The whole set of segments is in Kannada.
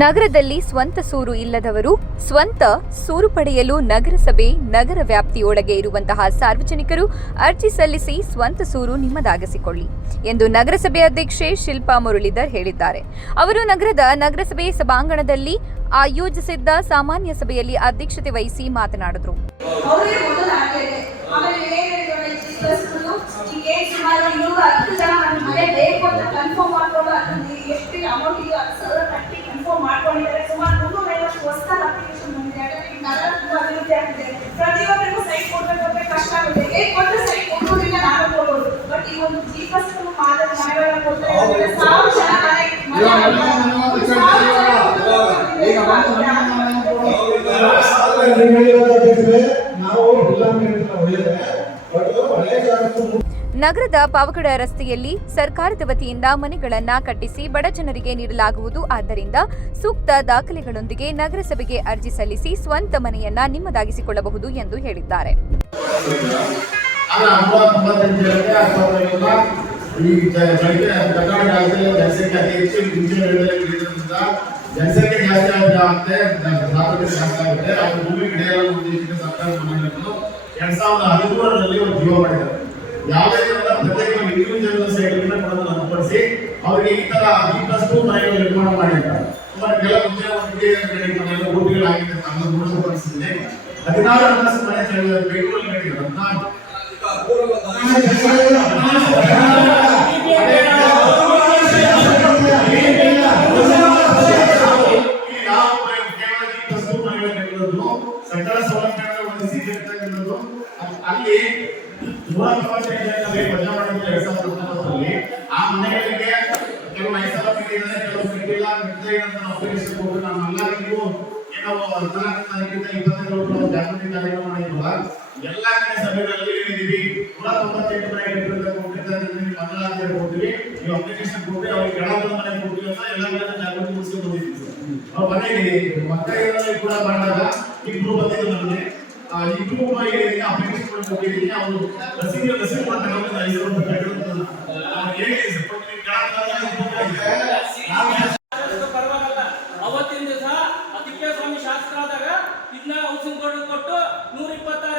ನಗರದಲ್ಲಿ ಸ್ವಂತ ಸೂರು ಇಲ್ಲದವರು ಸ್ವಂತ ಸೂರು ಪಡೆಯಲು ನಗರಸಭೆ, ನಗರ ವ್ಯಾಪ್ತಿಯೊಳಗೆ ಇರುವಂತಹ ಸಾರ್ವಜನಿಕರು ಅರ್ಜಿ ಸಲ್ಲಿಸಿ ಸ್ವಂತ ಸೂರು ನಿಮ್ಮದಾಗಿಸಿಕೊಳ್ಳಿ ಎಂದು ನಗರಸಭೆ ಅಧ್ಯಕ್ಷೆ ಶಿಲ್ಪಾ ಮುರಳೀಧರ್ ಹೇಳಿದ್ದಾರೆ. ಅವರು ನಗರದ ನಗರಸಭೆ ಸಭಾಂಗಣದಲ್ಲಿ ಆಯೋಜಿಸಿದ್ದ ಸಾಮಾನ್ಯ ಸಭೆಯಲ್ಲಿ ಅಧ್ಯಕ್ಷತೆ ವಹಿಸಿ ಮಾತನಾಡಿದರು. ಸುಮಾರು ಮಾಡ್ಕೊಂಡಿದ್ದಾರೆ ಸುಮಾರು ಮುನ್ನೂರ ಐವತ್ತು ಹೊಸದಾಗಿ ಅಪ್ಲಿಕೇಶನ್ ಬಂದಿದೆ ಯಾಕಂದ್ರೆ ಈಗ ನಗರ ತುಂಬಾ ಅಭಿವೃದ್ಧಿ ಆಗಿದೆ ಪ್ರತಿಯೊಬ್ಬರಿಗೂ ಸೈಟ್ ಕೊಡ್ಬೇಕು ಅಂದ್ರೆ ಕಷ್ಟ ಆಗುತ್ತೆ ಹೇಗೆ ಕೊಟ್ಟರೆ ಸೈಟ್ ಕೊಡೋದ್ರಿಂದ ನಾನು ಕೊಡ್ಬೋದು ಬಟ್ ಈ ಒಂದು ಜಿ ಬಸ್ ಮಾದರಿ ಮನೆಗಳನ್ನ ಕೊಡ್ತಾ ಇದ್ದಾರೆ ಸಾವಿರ ಜನ ಮನೆ ಮನೆ ಸಾವಿರ ಜನ ನಾವು ಇಲ್ಲ ಅಂತ ಒಳ್ಳೆಯದೇ ಬಟ್ ಒಳ್ಳೆಯ ಜಾಗಕ್ಕೂ ನಗರದ ಪಾವಗಡ ರಸ್ತೆಯಲ್ಲಿ ಸರ್ಕಾರದ ವತಿಯಿಂದ ಮನೆಗಳನ್ನು ಕಟ್ಟಿಸಿ ಬಡ ಜನರಿಗೆ ನೀಡಲಾಗುವುದು. ಆದ್ದರಿಂದ ಸೂಕ್ತ ದಾಖಲೆಗಳೊಂದಿಗೆ ನಗರಸಭೆಗೆ ಅರ್ಜಿ ಸಲ್ಲಿಸಿ ಸ್ವಂತ ಮನೆಯನ್ನ ನಿಮ್ಮದಾಗಿಸಿಕೊಳ್ಳಬಹುದು ಎಂದು ಹೇಳಿದ್ದಾರೆ. ಭೂಮಿ ಸರ್ಕಾರ ಎರಡ್ ಸಾವಿರದ ಹದಿಮೂರರಲ್ಲಿ ಒಂದು ಜೀವ ಮಾಡಿದ್ದಾರೆ. ಯಾವುದೇ ತರಹದ ಪ್ರತ್ಯೇಕ ಇಂಡಿವಿಜುವಲ್ ಸೈಟ್ಗಳನ್ನ ಕೊಡೋದನ್ನು ಹೊರತುಪಡಿಸಿ ಅವರಿಗೆ ಈ ತರ ಈ ಪ್ಲಸ್ ಟು ಮನೆಗಳು ನಿರ್ಮಾಣ ಮಾಡಿದ್ದಾರೆ ಸುಮಾರು ಕೆಲ ಮುಂಚೆ ಒಂದು ನಾನು ಪರಿಸ್ಥಿತಿ ಹದಿನಾರು ಅಂತಸ್ತು ಮನೆ ಕಟ್ಟಿದ್ದಾರೆ ಹದಿನಾರು. ಹದಿನಾಲ್ಕು ತಾರೀಕಿಂದ ಇಪ್ಪತ್ತೈದು ಜಾಗೃತಿ ಕಾರ್ಯಕ್ರಮ ಮಾಡಿದ್ವಲ್ಲ ಎಲ್ಲ ಕಡೆ ಸಭೆಗಳಲ್ಲಿ ಹೇಳಿದೀವಿ ನೂರ ತೊಂಬತ್ತೆಂಟು ಮನೆ ಕಟ್ಟಿರೋದಕ್ಕೆ ಕೊಟ್ಟಿದ್ದಾರೆ ಮಂಗಳಾಚಾರ್ಯ ಕೊಡ್ತೀವಿ ನೀವು ಅಪ್ಲಿಕೇಶನ್ ಕೊಟ್ಟು ಅವ್ರಿಗೆ ಕೆಳಗಡೆ ಮನೆ ಕೊಡ್ತೀವಿ ಅಂತ ಎಲ್ಲ ಕಡೆ ಜಾಗೃತಿ ಮೂಡಿಸ್ಕೊಂಡು ಬಂದಿದ್ದೀವಿ. ಅವ್ರ ಮನೆಗೆ ಕೂಡ ಮಾಡಿದಾಗ ಇಬ್ರು ಬಂದಿದ್ದು ನಮಗೆ ಇಬ್ಬರು ಮನೆಗೆ ಅಪ್ಲಿಕೇಶನ್ ಕೊಟ್ಟಿದ್ದೀನಿ ಅವರು ರಸೀದಿ ರಸೀದಿ ಮಾಡ್ತಾರೆ ಐದು ಅವತ್ತಿನ ದಿವಸ ಅತಿಕೆ ಸ್ವಾಮಿ ಶಾಸಕರಾದಾಗ ಇದನ್ನ ಹೌಸಿಂಗ್ ಕೊಟ್ಟು ನೂರ ಇಪ್ಪತ್ತಾರು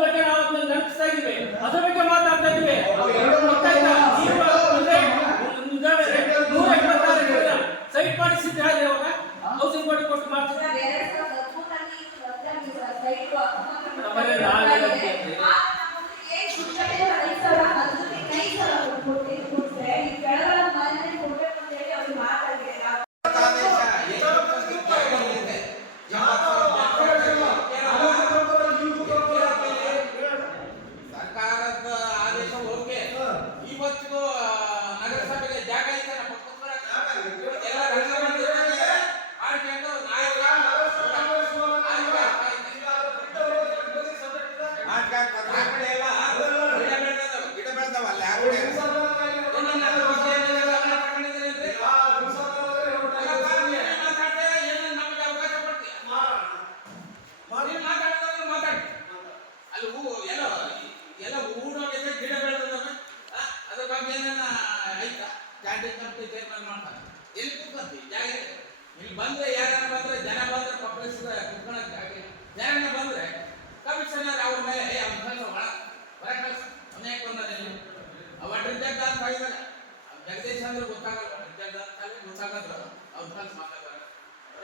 ಬಗ್ಗೆ ನಾವು ಅದನ್ನ ನೆನಪಿಸ್ತಾ ಇದೀವಿ ಅದ್ರ ಬಗ್ಗೆ ಮಾತಾಡ್ತಾ ಇದಾವೆ, ನೂರ ಇಪ್ಪತ್ತಾರು ಎಕರೆ ಸೈಟ್ ಮಾಡಿಸಿದ್ರೆ ಇವಾಗ ಹೌಸಿಂಗ್ ಬೋರ್ಡ್ ಕೊಟ್ಟು ಮಾಡ್ತಿದ್ದಾರೆ ಅಂತ ಹೇಳಿ ಗೊತ್ತಾಗಲ್ಲ ಅವ್ನ ಕಳ್ಸ ಮಾತಾಡ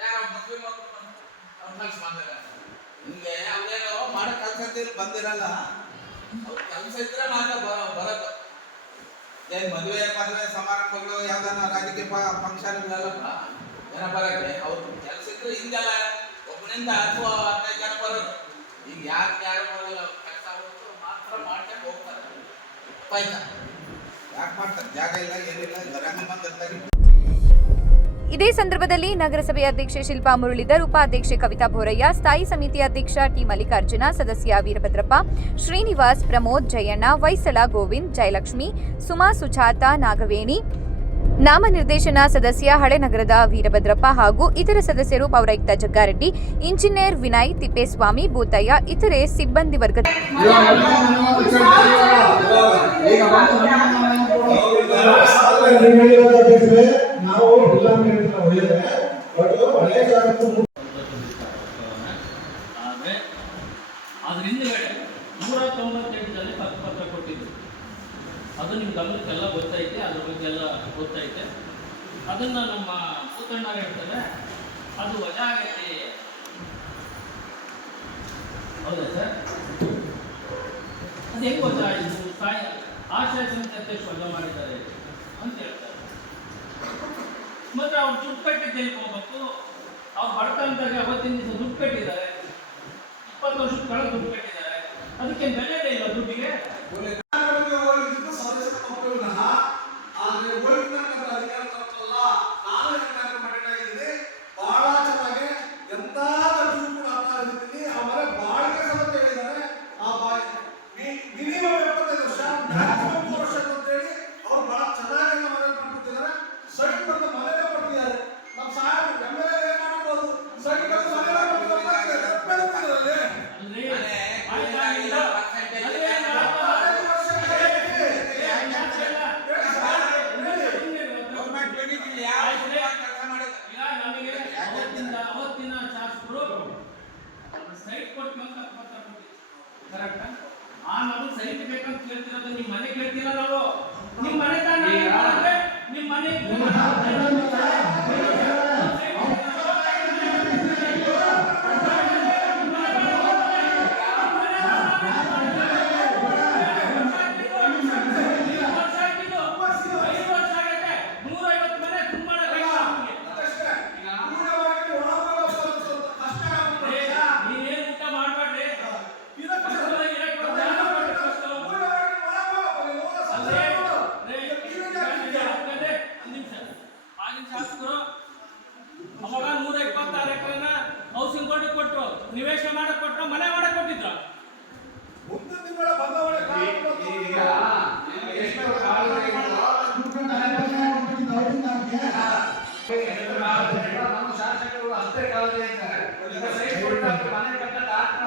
ಯಾರ ಮುಸ್ಲಿಂ ಕಳ್ಸ ಹಿಂಗೆ ಅವ್ನೇನೋ ಮಾಡೋ ಕೆಲಸ ಬಂದಿರಲ್ಲ ಅವ್ರ ಕೆಲಸ ಇದ್ರೆ ಮಾತ್ರ ಬ- ಬರೋದು ಏನ್ ಮದುವೆ ಮದುವೆ ಸಮಾರಂಭಗಳು ಯಾವ್ದಾನ ರಾಜಕೀಯ ಫಂಕ್ಷನ್ಗಳೆಲ್ಲ ಜನ ಬರಕ್ಕೆ ಅವ್ರ ಕೆಲಸ ಇದ್ರೆ ಹಿಂದೆಲ್ಲ ಒಬ್ಬನಿಂದ ಅಥವಾ ಹದಿನೈದು ಜನ ಬರೋದು ಈಗ ಯಾರು ಯಾರು ಬರಲ್ಲ ಕೆಲಸ ಮಾತ್ರ ಮಾಡ್ಕೊಂಡು ಹೋಗ್ತಾರೆ ಆಯ್ತಾ ಯಾಕೆ ಮಾಡ್ತಾರೆ? ಜಾಗ ಇಲ್ಲ, ಏನಿಲ್ಲ ಗರಂಗ ಬಂದಿರ್ತಾರೆ ಇದೇ ಸಂದರ್ಭದಲ್ಲಿ ನಗರಸಭೆ ಅಧ್ಯಕ್ಷೆ ಶಿಲ್ಪಾ ಮುರಳೀಧರ್, ಉಪಾಧ್ಯಕ್ಷೆ ಕವಿತಾ ಬೋರಯ್ಯ ಸ್ಥಾಯಿ ಸಮಿತಿ ಅಧ್ಯಕ್ಷ ಟಿ ಮಲ್ಲಿಕಾರ್ಜುನ, ಸದಸ್ಯ ವೀರಭದ್ರಪ್ಪ, ಶ್ರೀನಿವಾಸ್ ಪ್ರಮೋದ್ ಜಯಣ್ಣ ವೈಸಲ ಗೋವಿಂದ್, ಜಯಲಕ್ಷ್ಮಿ, ಸುಮಾ ಸುಜಾತ, ನಾಗವೇಣಿ, ನಾಮನಿರ್ದೇಶನ ಸದಸ್ಯ ಹಳೆನಗರದ ವೀರಭದ್ರಪ್ಪ ಹಾಗೂ ಇತರ ಸದಸ್ಯರು, ಪೌರಾಯುಕ್ತ ಜಗ್ಗಾರೆಡ್ಡಿ, ಇಂಜಿನಿಯರ್ ವಿನಯ್ ತಿಪ್ಪೇಸ್ವಾಮಿ, ಭೂತಯ್ಯ, ಇತರೆ ಸಿಬ್ಬಂದಿ ವರ್ಗದ ನಾವು ಇಲ್ಲ ಹೇಳಿದ್ರೆ ಒಳ್ಳೆಯದೇ ಬಟ್ ಒಳ್ಳೆಯ ಜಾಗಕ್ಕೆ ಆದರೆ ಅದ್ರ ಹಿಂದುಗಡೆ ನೂರ ತೊಂಬತ್ತೆಂಟರಲ್ಲಿ ಹಕ್ಕು ಪತ್ರ ಕೊಟ್ಟಿದ್ದು ಅದು ನಿಮ್ಮ ಗಮನಕ್ಕೆಲ್ಲ ಗೊತ್ತೈತೆ ಅದ್ರ ಬಗ್ಗೆ ಎಲ್ಲ ಗೊತ್ತೈತೆ ಅದನ್ನು ನಮ್ಮ ಪುತ್ತಣ್ಣ ಹೇಳ್ತಾರೆ ಅದು ವಜಾ ಆಗೈತಿ ಹೌದಾ ಸರ್. ಅದು ಹೆಂಗೆ ಗೊತ್ತಾ ಇದು ಸಾಯ ಆಶಯ ಸಮಿತಿ ಅಧ್ಯಕ್ಷ ಮಾಡಿದ್ದಾರೆ ಅಂತ ಹೇಳ್ತಾರೆ ಮತ್ತೆ ಅವ್ರು ದುಡ್ಡು ಕಟ್ಟಿದ್ದೆ ಹೋಗ್ಬೇಕು ಅವ್ರು ಬಡತನದಾಗ ಅವತ್ತಿನ ದಿವಸ ದುಡ್ಡು ಕಟ್ಟಿದ್ದಾರೆ ಇಪ್ಪತ್ತು ವರ್ಷದ ಕೆಳಗೆ ದುಡ್ಡು ಕಟ್ಟಿದ್ದಾರೆ ಅದಕ್ಕೆ ಬೆಲೆ ಇಲ್ಲ ದುಡ್ಡಿಗೆ ಮನೆ ಅಂದ್ರೆ ಆಯ್ತಾಗಿಲ್ಲ. percentage ಅದೇ ಇಲ್ಲ. ಗೌರ್ಮೆಂಟ್ ಬೆನಿಫಿಟ್ ಯಾವ ಕೆಲಸ ಮಾಡಿದ್ರೆ ಈಗ ನಮಗೆ ಅವತ್ತಿನ ಅವತ್ತಿನ ಶಾಸಕರು ಸೈಟ್ ಕೊಟ್ಟು ಅಂತ ಪತ್ರ ಕರೆಕ್ಟಾ ಆ? ನಾವು ಸೈಟ್ ಬೇಕಂತ ಕೇಳ್ತಿರೋದು ನಿಮ್ಮ ಮನೆ ಕೇಳ್ತಿಲ್ಲ ನಾವು ನಿಮ್ಮ ಮನೆ ತಾನೇ ನಿಮ್ಮ ಮನೆ ಶಾಸಕರು ಅಷ್ಟೇ ಕೊಟ್ಟು ಮನೆ ಕಟ್ಟಕ್ಕೆ ಆಗ್ತಾ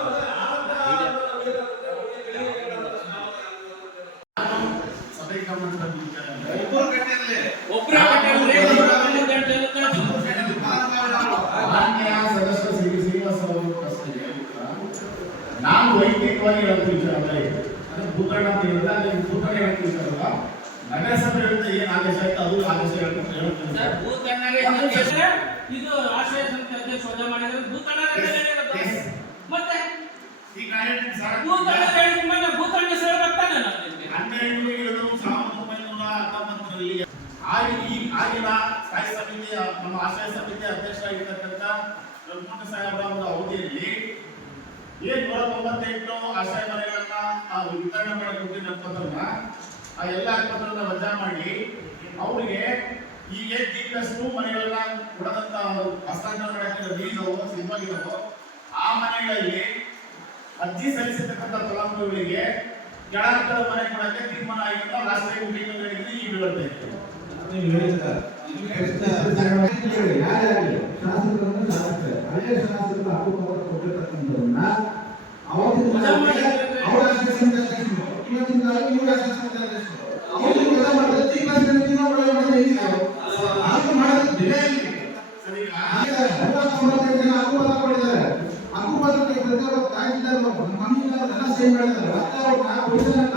ವಿಚಾರ ಅಲ್ಲ ಇದು. ಅದು ಭೂಕರಣ ಅಂತ ಹೇಳಿದ್ರೆ ಅಲ್ಲಿ ಭೂಕರಣ ಹೇಳ್ತೀನಿ ವಿಚಾರಲ್ಲ. ನಗರಸಭೆಯಿಂದ ಏನು ಆದೇಶ ಆಯ್ತು ಅದು ಆದೇಶ ಹೇಳ್ತೀನಿ ಸರ್, ಇದು ಆಶ್ರಯ ಸಂಸ್ಥೆ ಅಧ್ಯಕ್ಷ ವಜಾ ಮಾಡಿದ್ರೆ. ಭೂತಣ್ಣರೇ ಮತ್ತೆ? ನಾನು ಹೇಳ್ತೀನಿ ಸರ್, ಭೂತಣ್ಣ ಹೇಳಿದ ಮೇಲೆ ಭೂತಣ್ಣ ಹೆಸರು ಬರ್ತಾನೆ. ಹನ್ನೆರಡು ಏಳು ಸಾವಿರದ ಒಂಬೈನೂರ ಹತ್ತೊಂಬತ್ತರಲ್ಲಿ. ಆಗಿ ಈ ಆಗಿನ ಸ್ಥಾಯಿ ಸಮಿತಿಯ ನಮ್ಮ ಆಶ್ರಯ ಸಮಿತಿಯ ಅಧ್ಯಕ್ಷರಾಗಿರ್ತಕ್ಕಂಥ ರಘುಮಂತ ಸಾಹೇಬರ ಒಂದು ಅವಧಿಯಲ್ಲಿ ಏನ್ ನೂರ ತೊಂಬತ್ತೆಂಟು ಆಶ್ರಯ ಮನೆಗಳನ್ನ ಆ ವಿತರಣೆ ಮಾಡಿ ಕೊಟ್ಟಿದ್ದ ಅನ್ಪತ್ರನ್ನ ಆ ಎಲ್ಲ ಅನ್ಪತ್ರನ್ನ ವಜಾ ಮಾಡಿ ಅವರಿಗೆ ಈಗ ಜಿ ಪ್ಲಸ್ ಟೂ ಮನೆಗಳನ್ನ ಕೊಡದಂತ ಹಸ್ತಾಂತರ ಬೀಜವು ಸಿಂಹಗಿರೋ ಆ ಮನೆಗಳಲ್ಲಿ ಅರ್ಜಿ ಸಲ್ಲಿಸಿರ್ತಕ್ಕಂಥ ಫಲಾನುಭವಿಗಳಿಗೆ ಕೆಳಹಂತದ ಮನೆ ಕೊಡಕ್ಕೆ ತೀರ್ಮಾನ ಆಗಿರೋ ರಾಷ್ಟ್ರೀಯ ಟೈಮ್ ಮೀಟಿಂಗ್ ಹೇಳಿದ್ರೆ ಶಾಸಕರನ್ನು ಶಾಸಕರೇ ಹಳೆಯ ಶಾಸಕರ ಹಕ್ಕುಪತ್ರ ಕಾಲಕ್ಕೆ ಅವರ ಕೆಲಸ ಹೇಗೆ ಮಾಡೋದು ದಿನ ಇಲ್ಲಿ ಹಾಗೆ ಮೂವತ್ತೊಂಬತ್ತು ಜನ ಹಕ್ಕುಪತ್ರ ಕೊಟ್ಟಿದ್ದಾರೆ ಕಮಿಷನರ್ ಎಲ್ಲ ಸಹಿ ಮಾಡಿದ್ದಾರೆ ಮತ್ತೆ ಅವ್ರು ಆ